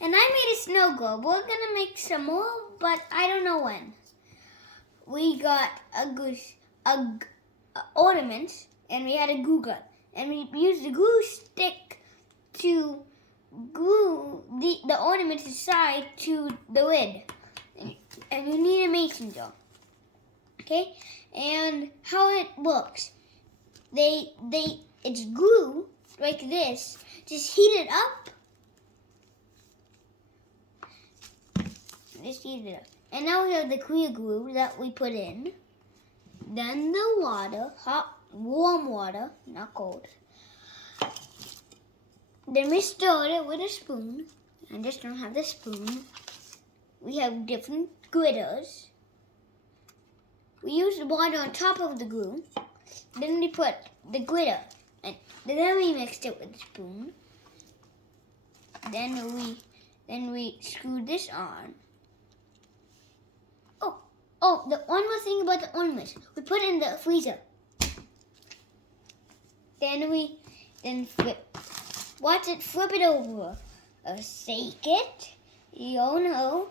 And I made a snow globe. We're gonna make some more, but I don't know when. We got ornaments, and we had a glue gun, and we used the glue stick to glue the ornaments inside to the lid. And you need a mason jar. Okay? And how it works. It's glue like this. Just heat it up. Just heat it up. And now we have the clear glue that we put in. Then the water, hot, warm water, not cold. Then we stir it with a spoon. I just don't have the spoon. We have different glitters. We use the water on top of the glue. Then we put the glitter, and then we mixed it with a spoon. Then we screw this on. Oh, the one more thing about the ornaments. We put it in the freezer. Then watch it, flip it over. Shake it. You don't know.